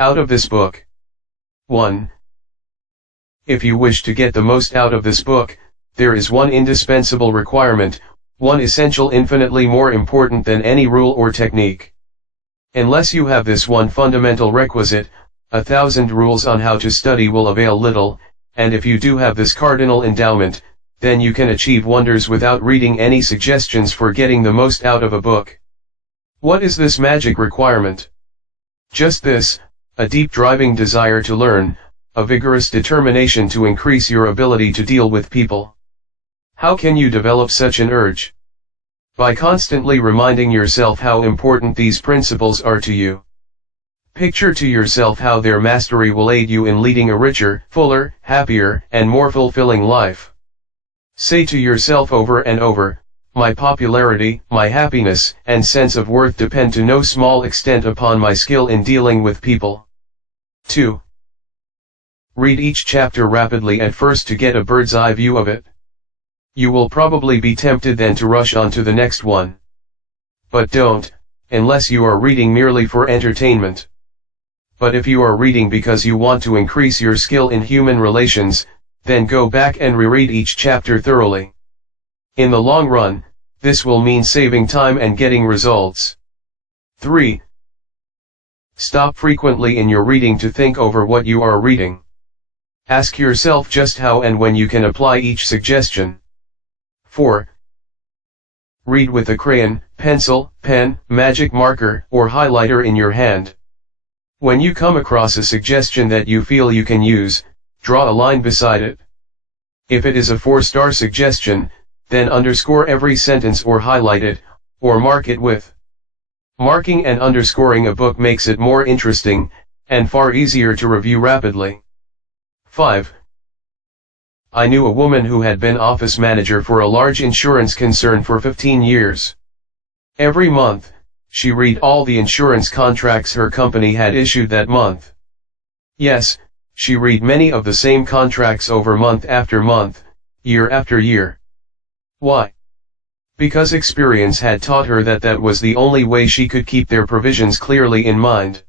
Out of this book. 1. If you wish to get the most out of this book, there is one indispensable requirement, one essential infinitely more important than any rule or technique. Unless you have this one fundamental requisite, 1,000 rules on how to study will avail little, and if you do have this cardinal endowment, then you can achieve wonders without reading any suggestions for getting the most out of a book. What is this magic requirement? Just this, a deep driving desire to learn, a vigorous determination to increase your ability to deal with people. How can you develop such an urge? By constantly reminding yourself how important these principles are to you. Picture to yourself how their mastery will aid you in leading a richer, fuller, happier, and more fulfilling life. Say to yourself over and over, my popularity, my happiness, and sense of worth depend to no small extent upon my skill in dealing with people. 2. Read each chapter rapidly at first to get a bird's eye view of it. You will probably be tempted then to rush on to the next one. But don't, unless you are reading merely for entertainment. But if you are reading because you want to increase your skill in human relations, then go back and reread each chapter thoroughly. In the long run, this will mean saving time and getting results. 3. Stop frequently in your reading to think over what you are reading. Ask yourself just how and when you can apply each suggestion. 4. Read with a crayon, pencil, pen, magic marker, or highlighter in your hand. When you come across a suggestion that you feel you can use, draw a line beside it. If it is a 4-star suggestion, then underscore every sentence or highlight it, or mark it with. Marking and underscoring a book makes it more interesting, and far easier to review rapidly. 5. I knew a woman who had been office manager for a large insurance concern for 15 years. Every month, she read all the insurance contracts her company had issued that month. Yes, she read many of the same contracts over month after month, year after year. Why? Because experience had taught her that that was the only way she could keep their provisions clearly in mind.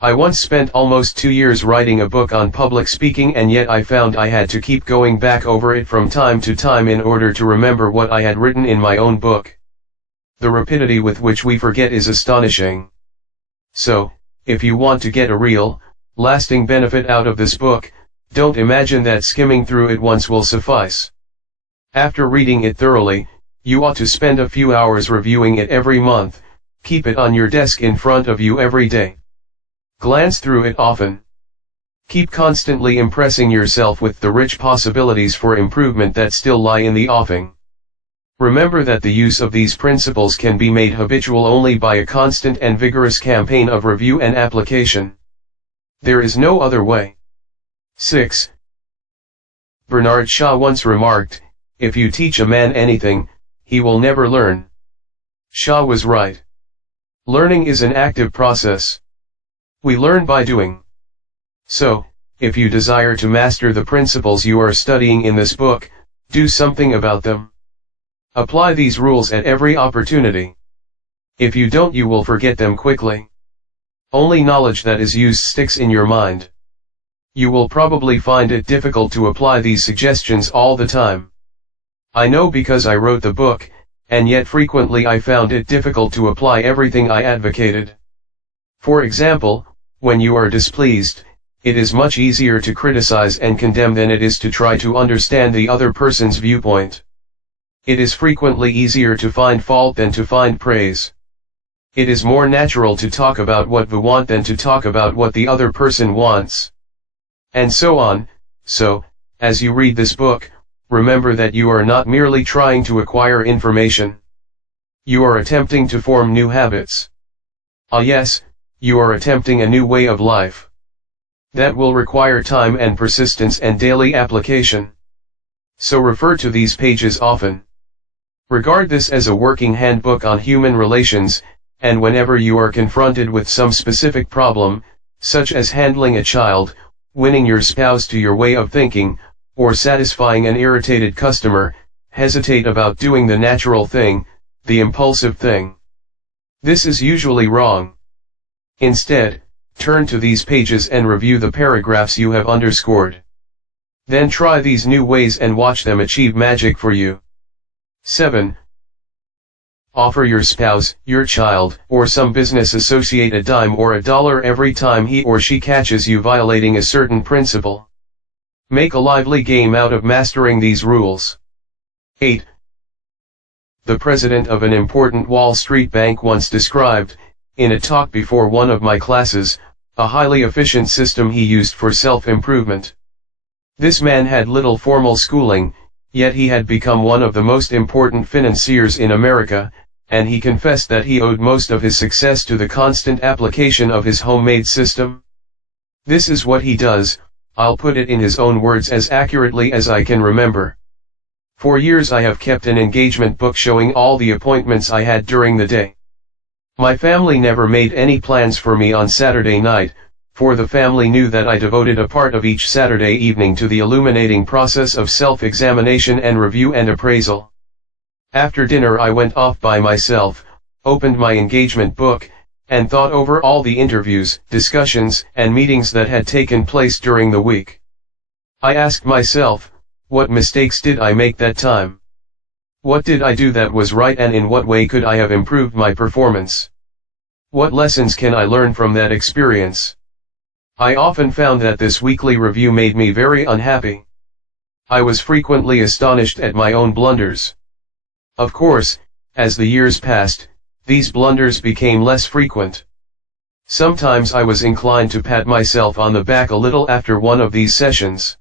I once spent almost 2 years writing a book on public speaking, and yet I found I had to keep going back over it from time to time in order to remember what I had written in my own book. The rapidity with which we forget is astonishing. So, if you want to get a real, lasting benefit out of this book, don't imagine that skimming through it once will suffice. After reading it thoroughly, you ought to spend a few hours reviewing it every month, keep it on your desk in front of you every day. Glance through it often. Keep constantly impressing yourself with the rich possibilities for improvement that still lie in the offing. Remember that the use of these principles can be made habitual only by a constant and vigorous campaign of review and application. There is no other way. 6. Bernard Shaw once remarked, "If you teach a man anything, he will never learn." Shaw was right. Learning is an active process. We learn by doing. So, if you desire to master the principles you are studying in this book, do something about them. Apply these rules at every opportunity. If you don't, you will forget them quickly. Only knowledge that is used sticks in your mind. You will probably find it difficult to apply these suggestions all the time. I know because I wrote the book, and yet frequently I found it difficult to apply everything I advocated. For example, when you are displeased, it is much easier to criticize and condemn than it is to try to understand the other person's viewpoint. It is frequently easier to find fault than to find praise. It is more natural to talk about what we want than to talk about what the other person wants. And so on. So, as you read this book, remember that you are not merely trying to acquire information. You are attempting to form new habits. Ah yes, you are attempting a new way of life. That will require time and persistence and daily application. So refer to these pages often. Regard this as a working handbook on human relations, and whenever you are confronted with some specific problem, such as handling a child, winning your spouse to your way of thinking, or satisfying an irritated customer, hesitate about doing the natural thing, the impulsive thing. This is usually wrong. Instead, turn to these pages and review the paragraphs you have underscored. Then try these new ways and watch them achieve magic for you. 7. Offer your spouse, your child, or some business associate a dime or a dollar every time he or she catches you violating a certain principle. Make a lively game out of mastering these rules. 8. The president of an important Wall Street bank once described, in a talk before one of my classes, a highly efficient system he used for self-improvement. This man had little formal schooling, yet he had become one of the most important financiers in America, and he confessed that he owed most of his success to the constant application of his homemade system. This is what he does. I'll put it in his own words as accurately as I can remember. For years I have kept an engagement book showing all the appointments I had during the day. My family never made any plans for me on Saturday night, for the family knew that I devoted a part of each Saturday evening to the illuminating process of self-examination and review and appraisal. After dinner I went off by myself, opened my engagement book, and thought over all the interviews, discussions, and meetings that had taken place during the week. I asked myself, what mistakes did I make that time? What did I do that was right, and in what way could I have improved my performance? What lessons can I learn from that experience? I often found that this weekly review made me very unhappy. I was frequently astonished at my own blunders. Of course, as the years passed, these blunders became less frequent. Sometimes I was inclined to pat myself on the back a little after one of these sessions.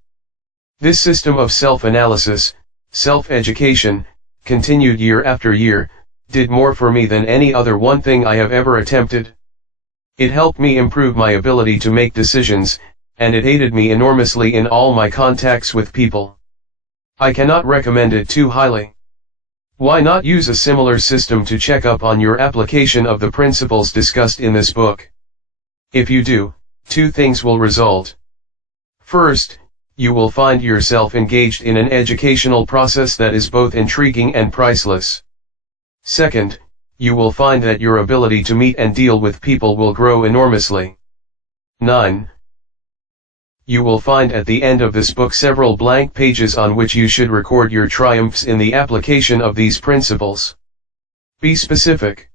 This system of self-analysis, self-education, continued year after year, did more for me than any other one thing I have ever attempted. It helped me improve my ability to make decisions, and it aided me enormously in all my contacts with people. I cannot recommend it too highly. Why not use a similar system to check up on your application of the principles discussed in this book? If you do, two things will result. First, you will find yourself engaged in an educational process that is both intriguing and priceless. Second, you will find that your ability to meet and deal with people will grow enormously. 9. You will find at the end of this book several blank pages on which you should record your triumphs in the application of these principles. Be specific.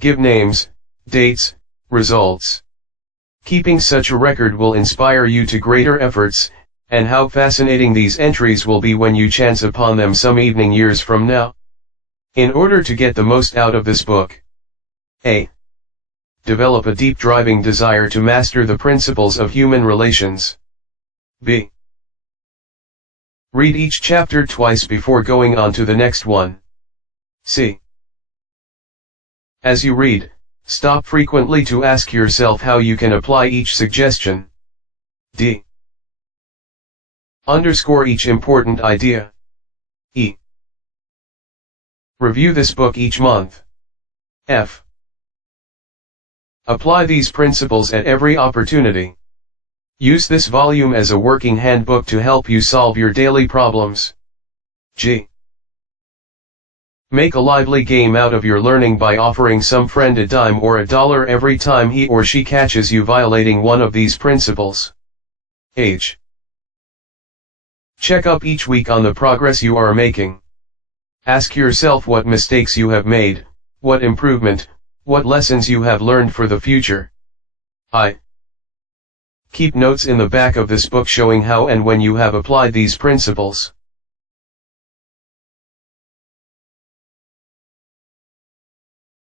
Give names, dates, results. Keeping such a record will inspire you to greater efforts, and how fascinating these entries will be when you chance upon them some evening years from now. In order to get the most out of this book, A. Develop a deep driving desire to master the principles of human relations. B. Read each chapter twice before going on to the next one. C. As you read, stop frequently to ask yourself how you can apply each suggestion. D. Underscore each important idea. E. Review this book each month. F. Apply these principles at every opportunity. Use this volume as a working handbook to help you solve your daily problems. G. Make a lively game out of your learning by offering some friend a dime or a dollar every time he or she catches you violating one of these principles. H. Check up each week on the progress you are making. Ask yourself what mistakes you have made, what improvement, what lessons you have learned for the future. I. Keep notes in the back of this book showing how and when you have applied these principles.